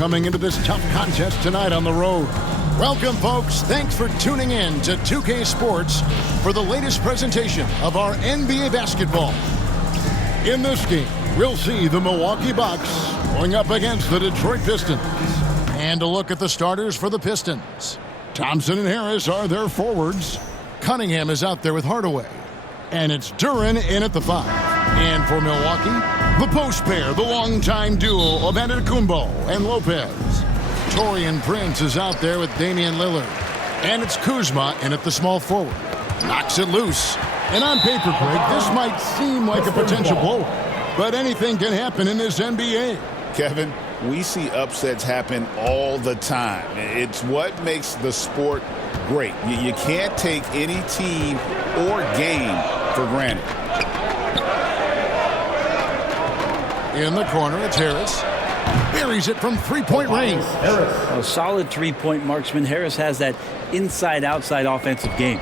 coming into this tough contest tonight on the road. Welcome, folks. Thanks for tuning in to 2K Sports for the latest presentation of our NBA basketball. In this game, we'll see the Milwaukee Bucks going up against the Detroit Pistons. And a look at the starters for the Pistons. Thompson and Harris are their forwards. Cunningham is out there with Hardaway. And it's Duren in at the 5. And for Milwaukee, the post pair, the longtime duo of Antetokounmpo and Lopez. Taurean Prince is out there with Damian Lillard. And it's Kuzma in at the small forward. Knocks it loose. And on paper, Craig, this might seem like a potential blowout. But anything can happen in this NBA. Kevin, we see upsets happen all the time. It's what makes the sport great. You can't take any team or game for granted. In the corner, it's Harris. Buries it from three-point range. A solid three-point marksman. Harris has that inside-outside offensive game.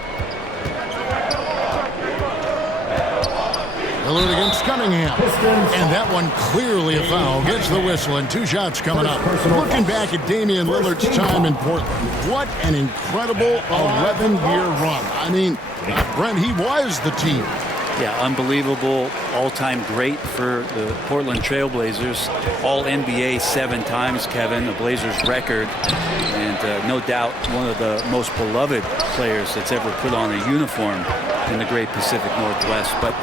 Lillard against Cunningham. And that one clearly a foul. Gets the whistle and 2 shots coming up. Looking back at Damian Lillard's time in Portland, what an incredible 11-year run. I mean, Brent, he was the team. Yeah, unbelievable all-time great for the Portland Trailblazers. All-NBA 7 times, Kevin, a Blazers record. And no doubt one of the most beloved players that's ever put on a uniform in the great Pacific Northwest. But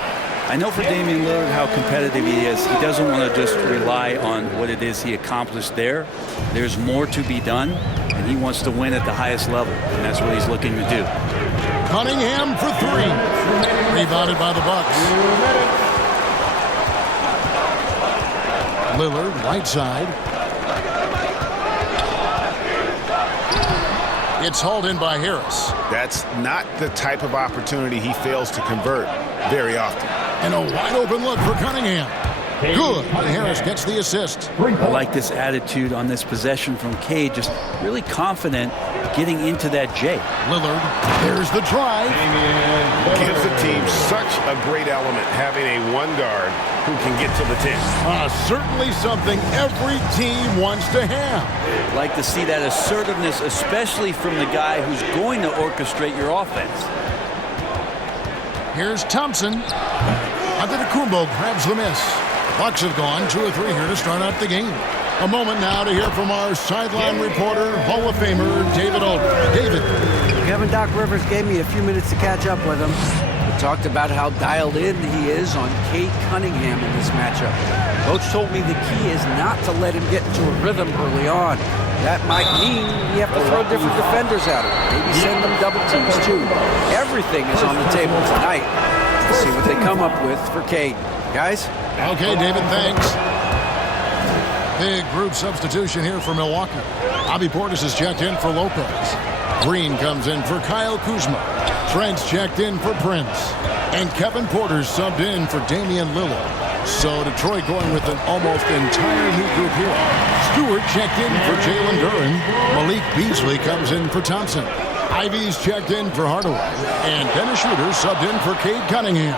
I know for Damian Lillard how competitive he is. He doesn't want to just rely on what it is he accomplished there. There's more to be done, and he wants to win at the highest level, and that's what he's looking to do. Cunningham for 3. Rebounded by the Bucks. Lillard, right side. It's hauled in by Harris. That's not the type of opportunity he fails to convert very often. And a wide-open look for Cunningham. Good. And Harris gets the assist. I like this attitude on this possession from Cade. Just really confident getting into that J. Lillard, there's the drive. Gives the team such a great element having a one guard who can get to the 10. Certainly something every team wants to have. Like to see that assertiveness, especially from the guy who's going to orchestrate your offense. Here's Thompson. Antetokounmpo grabs the miss. Bucks have gone 2 or 3 here to start out the game. A moment now to hear from our sideline reporter, Hall of Famer David Aldridge. David. Kevin, Doc Rivers gave me a few minutes to catch up with him. We talked about how dialed in he is on Cade Cunningham in this matchup. Coach told me the key is not to let him get into a rhythm early on. That might mean you have to throw different defenders at him. Maybe send them double teams too. Everything is on the table tonight. Let's see what they come up with for Cade. Guys? Okay, David, thanks. Big group substitution here for Milwaukee. Bobby Portis is checked in for Lopez. Green comes in for Kyle Kuzma. Trent's checked in for Prince. And Kevin Porter's subbed in for Damian Lillard. So Detroit going with an almost entire new group here. Stewart checked in for Jalen Duren. Malik Beasley comes in for Thompson. Ivy's checked in for Hardaway. And Dennis Schroeder subbed in for Cade Cunningham.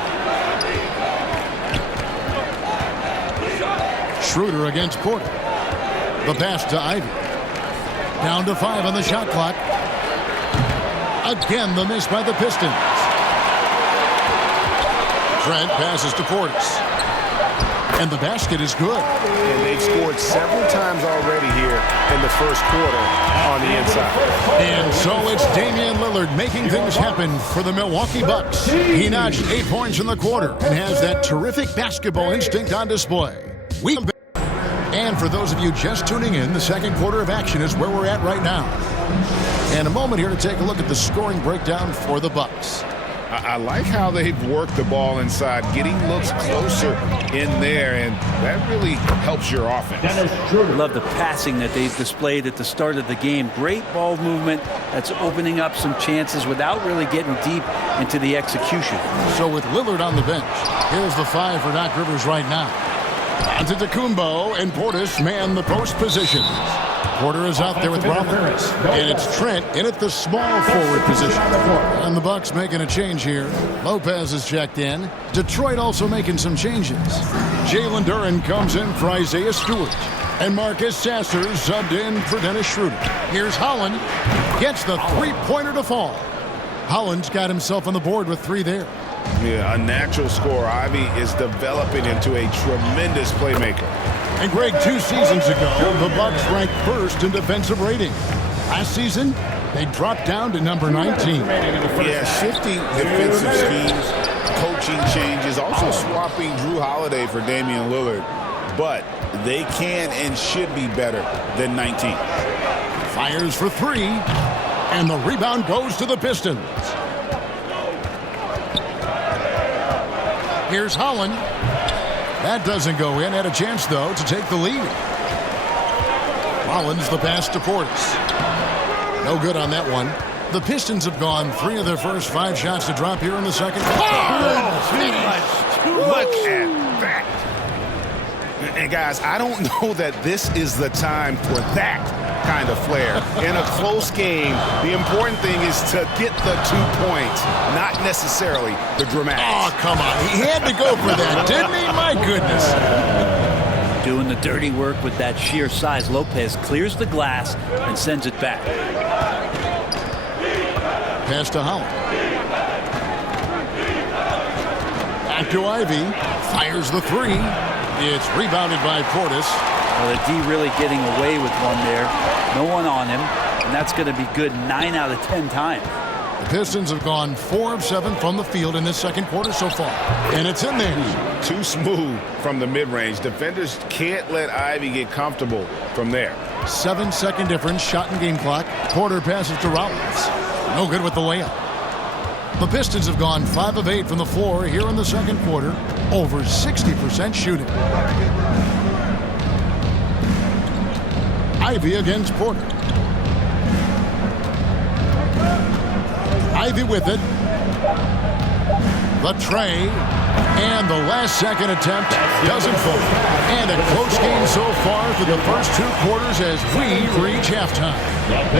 Schroeder against Porter. The pass to Ivy. Down to 5 on the shot clock. Again, the miss by the Pistons. Trent passes to Portis. And the basket is good. And they've scored several times already here in the first quarter on the inside. And so it's Damian Lillard making things happen for the Milwaukee Bucks. He notched 8 points in the quarter and has that terrific basketball instinct on display. And for those of you just tuning in, the second quarter of action is where we're at right now. And a moment here to take a look at the scoring breakdown for the Bucks. I like how they've worked the ball inside, getting looks closer in there, and that really helps your offense. I love the passing that they've displayed at the start of the game. Great ball movement that's opening up some chances without really getting deep into the execution. So with Lillard on the bench, here's the 5 for Doc Rivers right now. Antetokounmpo and Portis man the post positions. Porter is out there with Roberts. And it's Trent in at the small forward position. And the Bucks making a change here. Lopez is checked in. Detroit also making some changes. Jalen Duren comes in for Isaiah Stewart. And Marcus Sasser subbed in for Dennis Schroeder. Here's Holland. Gets the three-pointer to fall. Holland's got himself on the board with 3 there. Yeah, a natural scorer. Ivy is developing into a tremendous playmaker. And Greg, 2 seasons ago, the Bucks ranked first in defensive rating. Last season, they dropped down to number 19. Yeah, shifting defensive schemes, coaching changes, also swapping Drew Holiday for Damian Lillard. But they can and should be better than 19. Fires for 3, and the rebound goes to the Pistons. Here's Holland. That doesn't go in. Had a chance, though, to take the lead. Holland's the pass to Portis. No good on that one. The Pistons have gone 3 of their first 5 shots to drop here in the second. Look at that. And guys, I don't know that this is the time for that kind of flair. In a close game, the important thing is to get the 2 points, not necessarily the dramatics. Oh, come on. He had to go for that, didn't he? My goodness. Doing the dirty work with that sheer size. Lopez clears the glass and sends it back. Pass to Holland. Back to Ivy. Fires the 3. It's rebounded by Portis. Well, the D really getting away with one there. No one on him, and that's going to be good 9 out of 10 times. The Pistons have gone 4 of 7 from the field in this second quarter so far. And it's in there. Too smooth from the mid-range. Defenders can't let Ivy get comfortable from there. 7-second difference, shot and game clock. Porter passes to Rollins. No good with the layup. The Pistons have gone 5 of 8 from the floor here in the second quarter. Over 60% shooting. Ivy against Porter. Ivy with it. The tray. And the last second attempt doesn't fall. And a close game so far through the first 2 quarters as we reach halftime.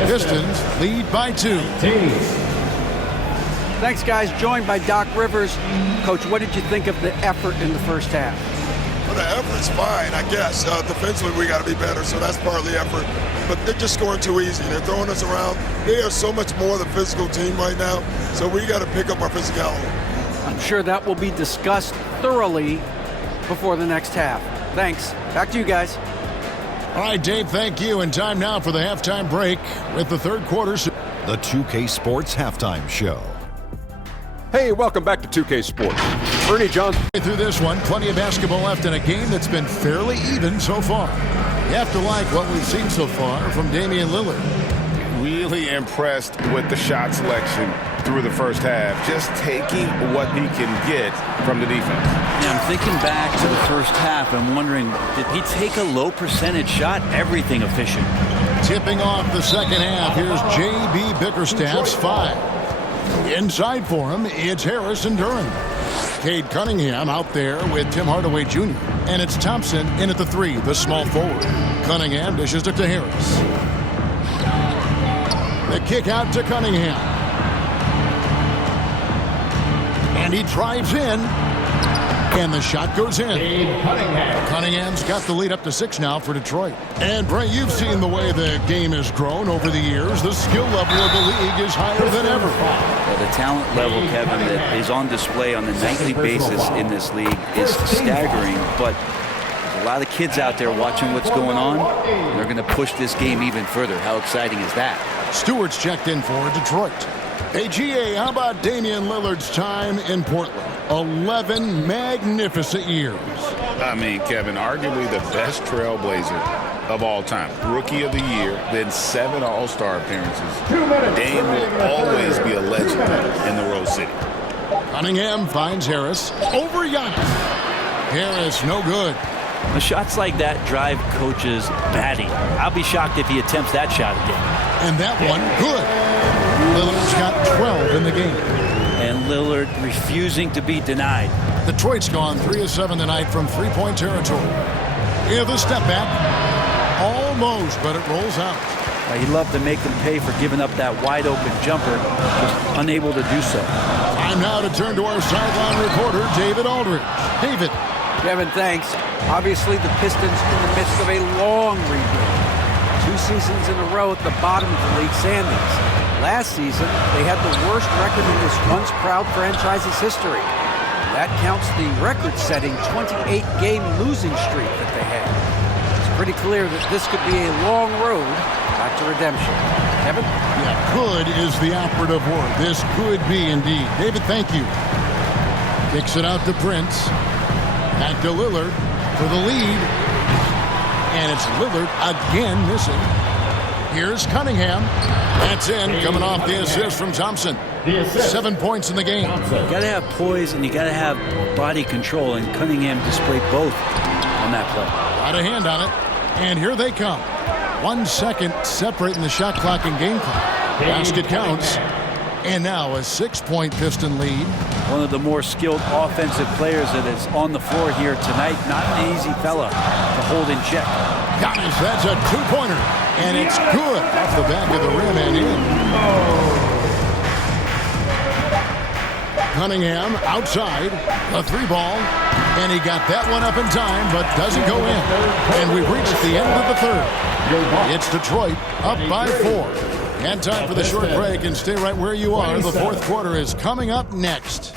Pistons lead by 2. Thanks, guys. Joined by Doc Rivers. Coach, what did you think of the effort in the first half? Well, the effort's fine, I guess. Defensively, we got to be better, so that's part of the effort. But they're just scoring too easy. They're throwing us around. They are so much more the physical team right now, so we got to pick up our physicality. I'm sure that will be discussed thoroughly before the next half. Thanks. Back to you guys. All right, Dave, thank you. And time now for the halftime break with the third quarter. The 2K Sports Halftime Show. Hey, welcome back to 2K Sports. Ernie Johnson. Through this one, plenty of basketball left in a game that's been fairly even so far. You have to like what we've seen so far from Damian Lillard. Really impressed with the shot selection through the first half, just taking what he can get from the defense. Yeah, I'm thinking back to the first half. I'm wondering, did he take a low percentage shot? Everything efficient. Tipping off the second half, here's J.B. Bickerstaff's 5. Inside for him, it's Harris and Durham. Cade Cunningham out there with Tim Hardaway Jr. And it's Thompson in at the 3, the small forward. Cunningham dishes it to Harris. The kick out to Cunningham. And he drives in. And the shot goes in. Cunningham's got the lead up to 6 now for Detroit. And, Bray, you've seen the way the game has grown over the years. The skill level of the league is higher than ever. Well, the talent level, Kevin, that is on display on a nightly basis in this league is staggering. But there's a lot of kids out there watching what's going on. They're going to push this game even further. How exciting is that? Stewart's checked in for Detroit. Hey, GA, how about Damian Lillard's time in Portland? 11 magnificent years. I mean, Kevin, arguably the best trailblazer of all time. Rookie of the year, then 7 All-Star appearances. Dame will always be a legend in the Rose City. Cunningham finds Harris over Giannis. Harris, no good. The shots like that drive coaches batty. I'll be shocked if he attempts that shot again. And that one, good. Lillard's got 12 in the game. And Lillard refusing to be denied. Detroit's gone 3 of 7 tonight from three-point territory. Yeah, the step back. Almost, but it rolls out. He'd love to make them pay for giving up that wide-open jumper. Just unable to do so. Time now to turn to our sideline reporter, David Aldridge. David. Kevin, thanks. Obviously, the Pistons in the midst of a long rebuild. 2 seasons in a row at the bottom of the league standings. Last season, they had the worst record in this once proud franchise's history. That counts the record-setting 28-game losing streak that they had. It's pretty clear that this could be a long road back to redemption. Kevin? Yeah, could is the operative word. This could be indeed. David, thank you. Kicks it out to Prince. Back to Lillard for the lead. And it's Lillard again missing. Here's Cunningham. That's in, coming off the assist from Thompson. 7 points in the game. You got to have poise and you got to have body control, and Cunningham displayed both on that play. Got a hand on it. And here they come. 1 second separating the shot clock and game clock. Basket counts. And now a 6-point Piston lead. One of the more skilled offensive players that is on the floor here tonight. Not an easy fella to hold in check. Giannis, that's a 2-pointer. And it's good off the back of the rim and in. Cunningham outside, a 3-ball. And he got that one up in time, but doesn't go in. And we've reached the end of the third. It's Detroit up by 4. And time for the short break, and stay right where you are. The fourth quarter is coming up next.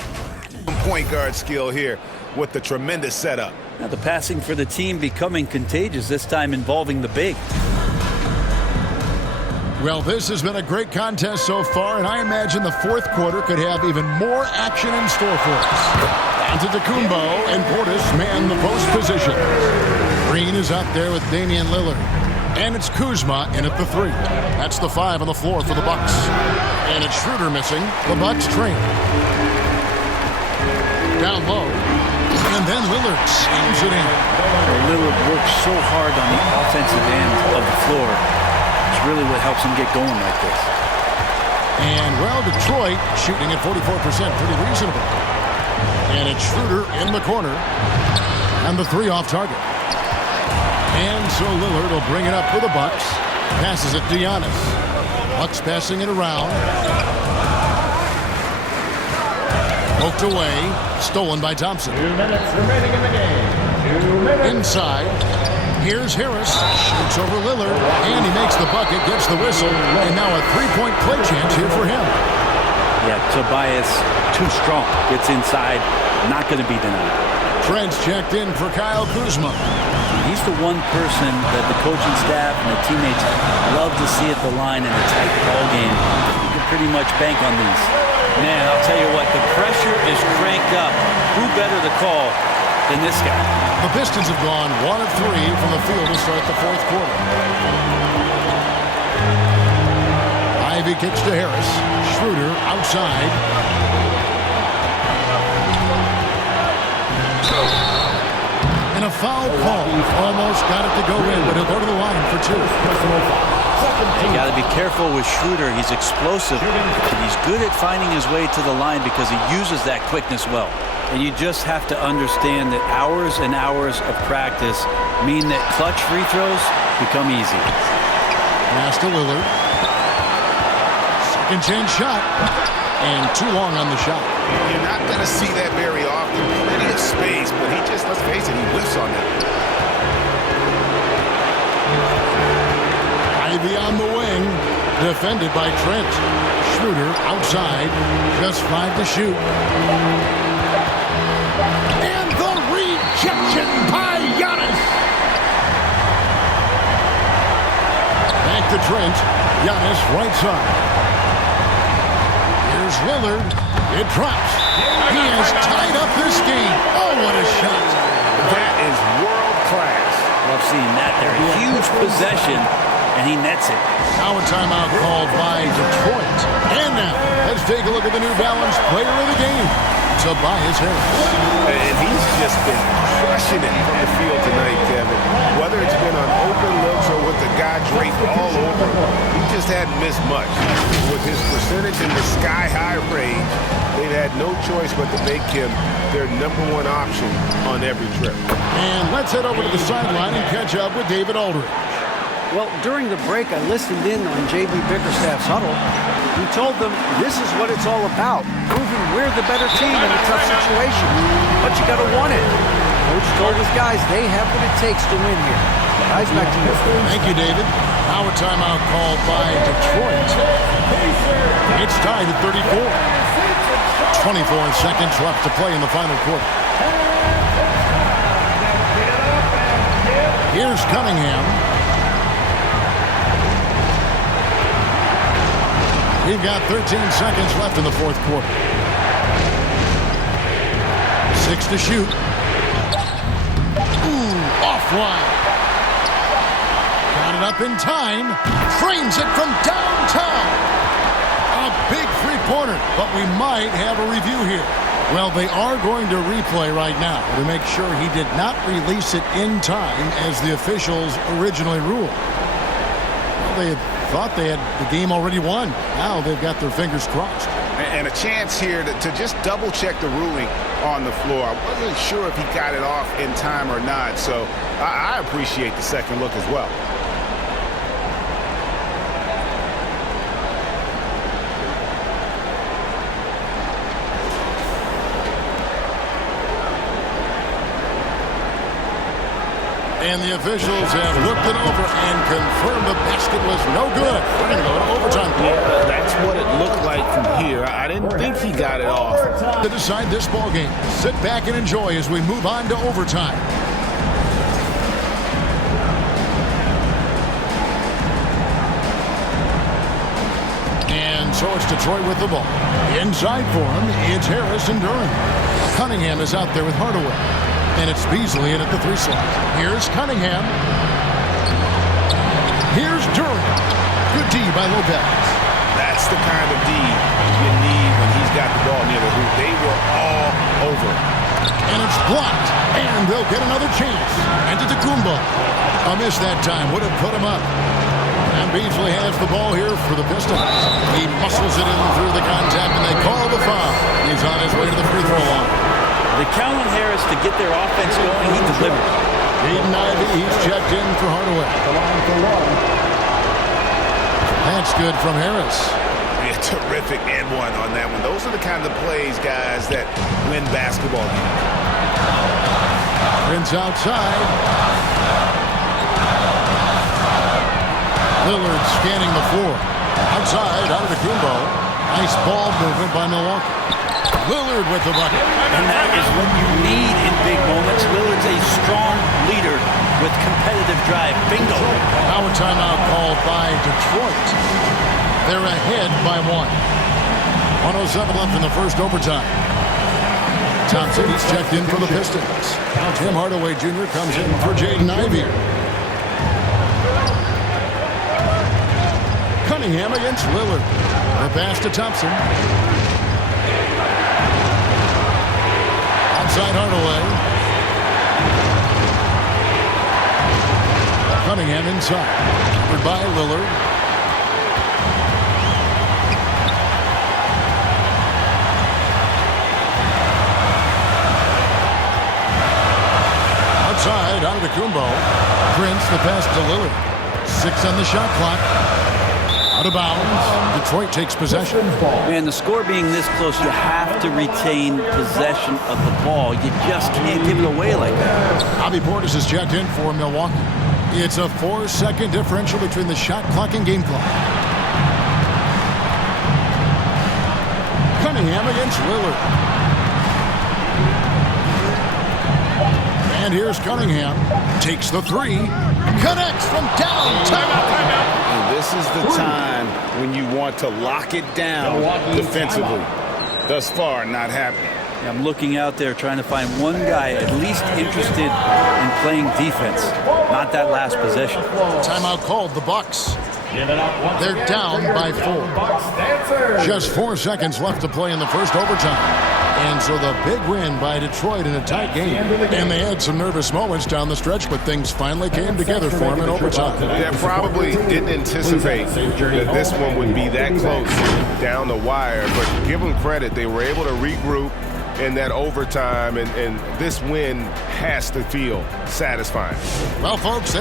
Point guard skill here with the tremendous setup. Now the passing for the team becoming contagious, this time involving the big. Well, this has been a great contest so far, and I imagine the fourth quarter could have even more action in store for us. Antetokounmpo and Portis man the post position. Green is up there with Damian Lillard. And it's Kuzma in at the 3. That's the 5 on the floor for the Bucks. And it's Schroeder missing. The Bucks train. Down low. And then Lillard slams it in. Lillard works so hard on the offensive end of the floor. It's really what helps him get going like this. And, well, Detroit shooting at 44%. Pretty reasonable. And it's Schroeder in the corner. And the 3 off target. And so Lillard will bring it up for the Bucks. Passes it to Giannis. Bucks passing it around. Poked away. Stolen by Thompson. 2 minutes remaining in the game. 2 minutes. Inside. Here's Harris. Shoots over Lillard. And he makes the bucket. Gets the whistle. And now a 3-point play chance here for him. Yeah, Tobias, too strong. Gets inside. Not going to be denied. Trent's checked in for Kyle Kuzma. He's the one person that the coaching staff and the teammates love to see at the line in a tight ball game. You can pretty much bank on these. Man, I'll tell you what, the pressure is cranked up. Who better to call than this guy? The Pistons have gone 1 of 3 from the field to start the fourth quarter. Ivy kicks to Harris. Schroeder outside. And a foul call. Almost got it to go in, but he'll go to the line for 2. You got to be careful with Schroeder. He's explosive. He's good at finding his way to the line because he uses that quickness well. And you just have to understand that hours and hours of practice mean that clutch free throws become easy. Pass to Lillard. Second chance shot. And too long on the shot. You're not going to see that very often. Plenty of space, but he just, let's face it, he whiffs on that. Ivy on the wing. Defended by Trent. Schroeder outside. Just 5 to shoot. And the rejection by Giannis. Back to Trent. Giannis right side. Here's Lillard. It drops. He has tied up this game. Oh, what a shot. That is world class. Love seeing that there. A huge possession, and he nets it. Now a timeout called by Detroit. And now, let's take a look at the New Balance player of the game, Tobias Harris. And he's just been crushing it from the field tonight, Kevin. Whether it's been on open looks or with the guy draped all over, he just hadn't missed much. With his percentage in the sky-high range, they've had no choice but to make him their #1 option on every trip. And let's head over to the sideline and catch up with David Aldridge. Well, during the break, I listened in on J.B. Bickerstaff's huddle. He told them this is what it's all about, proving we're the better team in a tough situation. But you got to want it. Coach told his guys they have what it takes to win here. Guys, back to you. Thank you, David. Now a timeout called by Detroit. It's tied at 34. 24 seconds left to play in the final quarter. Here's Cunningham. We've got 13 seconds left in the fourth quarter. 6 to shoot. Ooh, offline. Got it up in time. Frames it from downtown. A big three-pointer, but we might have a review here. Well, they are going to replay right now to make sure he did not release it in time as the officials originally ruled. Well, they had thought they had the game already won. Now they've got their fingers crossed. And a chance here to just double-check the ruling on the floor. I wasn't sure if he got it off in time or not, so I appreciate the second look as well. And the officials have looked it over and confirmed the basket was no good. We're going to go to overtime. Yeah, that's what it looked like from here. I didn't think he got it off. To decide this ball game, sit back and enjoy as we move on to overtime. And so it's Detroit with the ball. Inside for him, it's Harris and Durham. Cunningham is out there with Hardaway. And it's Beasley in at the 3 slot. Here's Cunningham. Here's Durham. Good D by Lopez. That's the kind of D you need when he's got the ball near the hoop. They were all over. And it's blocked. And they'll get another chance. And to Tacumbo. A miss that time. Would have put him up. And Beasley has the ball here for the Pistons. He muscles it in through the contact, and they call the foul. He's on his way to the free throw line. They count on Harris to get their offense going. He delivered. Aiden Ivey, he's checked in for Hardaway. That's good from Harris. Yeah, terrific and one on that one. Those are the kind of plays, guys, that win basketball games. Prince outside. Lillard scanning the floor. Outside, out of the Kumbo. Nice ball movement by Milwaukee. Lillard with the bucket. And that is what you need in big moments. Lillard's a strong leader with competitive drive. Bingo. Now a timeout called by Detroit. They're ahead by 1. 1:07 left in the first overtime. Thompson, he's checked in for the Pistons. Tim Hardaway Jr. comes in for Jaden Ivey. Cunningham against Lillard. The pass to Thompson. Outside Hardaway. Cunningham inside. Covered by Lillard. Outside, out of the Kumbo. Prince, the pass to Lillard. 6 on the shot clock. Out of bounds. Detroit takes possession. Man, the score being this close, you have to retain possession of the ball. You just can't give it away like that. Bobby Portis is checked in for Milwaukee. It's a 4-second differential between the shot clock and game clock. Cunningham against Lillard. And here's Cunningham. Takes the 3. Connects from downtown. And this is the time when you want to lock it down defensively. Thus far, not happening. I'm looking out there trying to find one guy at least interested in playing defense. Not that last possession. Timeout called the Bucks. They're down by 4. Just 4 seconds left to play in the first overtime. And so the big win by Detroit in a tight game. And they had some nervous moments down the stretch, but things finally came together for them in overtime. Yeah, probably didn't anticipate that this one would be that close down the wire. But give them credit. They were able to regroup in that overtime, and this win has to feel satisfying. Well, folks,